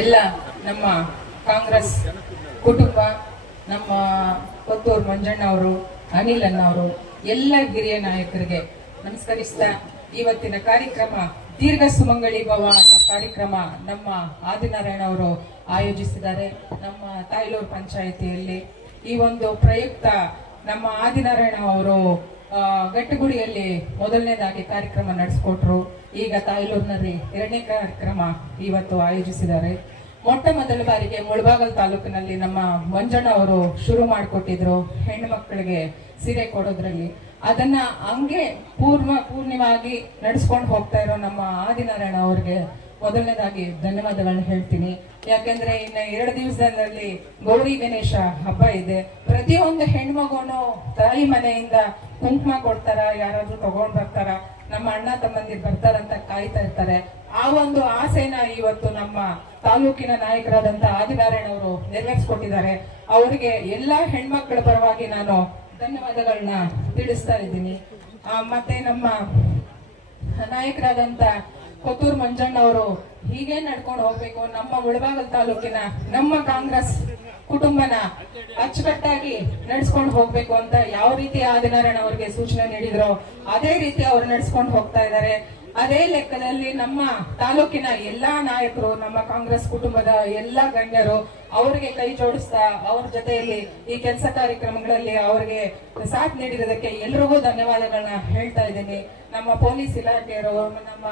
ಎಲ್ಲ ನಮ್ಮ ಕಾಂಗ್ರೆಸ್ ಕುಟುಂಬ, ನಮ್ಮ ಕೊತ್ತೂರು ಮಂಜಣ್ಣ ಅವರು, ಅನಿಲ್ ಅಣ್ಣ ಅವರು, ಎಲ್ಲ ಹಿರಿಯ ನಾಯಕರಿಗೆ ನಮಸ್ಕರಿಸ್ತಾ ಇವತ್ತಿನ ಕಾರ್ಯಕ್ರಮ ದೀರ್ಘ ಸುಮಂಗಳಿ ಭವ ಅನ್ನೋ ಕಾರ್ಯಕ್ರಮ ನಮ್ಮ ಆದಿನಾರಾಯಣ ಅವರು ಆಯೋಜಿಸಿದ್ದಾರೆ. ನಮ್ಮ ತಾಯ್ಲೂರು ಪಂಚಾಯಿತಿಯಲ್ಲಿ ಈ ಒಂದು ಪ್ರಯುಕ್ತ ನಮ್ಮ ಆದಿನಾರಾಯಣ ಅವರು ಗಟ್ಟಗುಡಿಯಲ್ಲಿ ಮೊದಲನೇದಾಗಿ ಕಾರ್ಯಕ್ರಮ ನಡೆಸಿಕೊಟ್ರು. ಈಗ ತಾಯ್ಲೂರಿನಲ್ಲಿ ಎರಡನೇ ಕಾರ್ಯಕ್ರಮ ಇವತ್ತು ಆಯೋಜಿಸಿದ್ದಾರೆ. ಮೊಟ್ಟ ಮೊದಲ ಬಾರಿಗೆ ಮುಳಬಾಗಲ್ ತಾಲೂಕಿನಲ್ಲಿ ನಮ್ಮ ಮಂಜಣ್ಣ ಅವರು ಶುರು ಮಾಡಿಕೊಟ್ಟಿದ್ರು ಹೆಣ್ಣು ಮಕ್ಕಳಿಗೆ ಸೀರೆ ಕೊಡೋದ್ರಲ್ಲಿ. ಅದನ್ನ ಹಂಗೆ ಪೂರ್ಣವಾಗಿ ನಡೆಸ್ಕೊಂಡು ಹೋಗ್ತಾ ಇರೋ ನಮ್ಮ ಆದಿನಾರಾಯಣ ಅವ್ರಿಗೆ ಮೊದಲನೇದಾಗಿ ಧನ್ಯವಾದಗಳನ್ನ ಹೇಳ್ತೀನಿ. ಯಾಕೆಂದ್ರೆ ಇನ್ನು 2 ದಿವಸದಲ್ಲಿ ಗೌರಿ ಗಣೇಶ ಹಬ್ಬ ಇದೆ. ಪ್ರತಿಯೊಂದು ಹೆಣ್ಮಗುನು ತಾಯಿ ಮನೆಯಿಂದ ಕುಂಕುಮ ಕೊಡ್ತಾರ, ಯಾರಾದ್ರೂ ತಗೊಂಡ್ ಬರ್ತಾರ, ನಮ್ಮ ಅಣ್ಣ ತಮ್ಮಂದಿರ್ ಬರ್ತಾರಂತ ಕಾಯ್ತಾ ಇರ್ತಾರೆ. ಆ ಒಂದು ಆಸೆನ ಇವತ್ತು ನಮ್ಮ ತಾಲೂಕಿನ ನಾಯಕರಾದಂತ ಆದಿನಾರಾಯಣ ಅವರು ನೆರವೇರಿಸ್ಕೊಟ್ಟಿದ್ದಾರೆ. ಅವರಿಗೆ ಎಲ್ಲಾ ಹೆಣ್ಮಕ್ಳ ಪರವಾಗಿ ನಾನು ಧನ್ಯವಾದಗಳನ್ನ ತಿಳಿಸ್ತಾ ಇದ್ದೀನಿ. ಮತ್ತೆ ನಮ್ಮ ನಾಯಕರಾದಂತ ಕೊತ್ತೂರು ಮಂಜಣ್ಣ ಅವರು ಹೀಗೆ ನಡ್ಕೊಂಡು ಹೋಗ್ಬೇಕು, ನಮ್ಮ ಮುಳಬಾಗಲ್ ತಾಲೂಕಿನ ನಮ್ಮ ಕಾಂಗ್ರೆಸ್ ಕುಟುಂಬನ ಅಚ್ಚುಕಟ್ಟಾಗಿ ನಡೆಸ್ಕೊಂಡು ಹೋಗ್ಬೇಕು ಅಂತ ಯಾವ ರೀತಿ ಆದಿನಾರಾಯಣ ಅವರಿಗೆ ಸೂಚನೆ ನೀಡಿದ್ರು ಅದೇ ರೀತಿ ಅವ್ರು ನಡೆಸ್ಕೊಂಡು ಹೋಗ್ತಾ ಇದ್ದಾರೆ. ಅದೇ ಲೆಕ್ಕದಲ್ಲಿ ನಮ್ಮ ತಾಲೂಕಿನ ಎಲ್ಲಾ ನಾಯಕರು, ನಮ್ಮ ಕಾಂಗ್ರೆಸ್ ಕುಟುಂಬದ ಎಲ್ಲಾ ಗಣ್ಯರು ಅವರಿಗೆ ಕೈ ಜೋಡಿಸ್ತಾ ಅವ್ರ ಜೊತೆಯಲ್ಲಿ ಈ ಕೆಲಸ ಕಾರ್ಯಕ್ರಮಗಳಲ್ಲಿ ಅವರಿಗೆ ಸಾಥ್ ನೀಡಿರೋದಕ್ಕೆ ಎಲ್ರಿಗೂ ಧನ್ಯವಾದಗಳನ್ನ ಹೇಳ್ತಾ ಇದ್ದೀನಿ. ನಮ್ಮ ಪೊಲೀಸ್ ಇಲಾಖೆಯರು, ನಮ್ಮ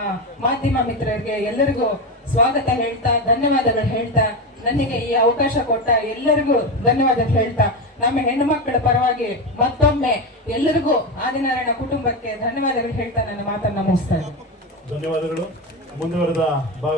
ಮಾಧ್ಯಮ ಮಿತ್ರರಿಗೆ ಎಲ್ಲರಿಗೂ ಸ್ವಾಗತ ಹೇಳ್ತಾ ಧನ್ಯವಾದಗಳು ಹೇಳ್ತಾ, ನನಗೆ ಈ ಅವಕಾಶ ಕೊಟ್ಟ ಎಲ್ಲರಿಗೂ ಧನ್ಯವಾದ ಹೇಳ್ತಾ, ನಮ್ಮ ಹೆಣ್ಣು ಮಕ್ಕಳ ಪರವಾಗಿ ಮತ್ತೊಮ್ಮೆ ಎಲ್ಲರಿಗೂ ಆದಿನಾರಾಯಣ ಕುಟುಂಬಕ್ಕೆ ಧನ್ಯವಾದಗಳು ಹೇಳ್ತಾ ನನ್ನ ಮಾತನ್ನ ಮುಗಿಸ್ತಾ ಇದ್ದೀನಿ. ಧನ್ಯವಾದಗಳು. ಮುಂದುವರೆದ ಭಾಗ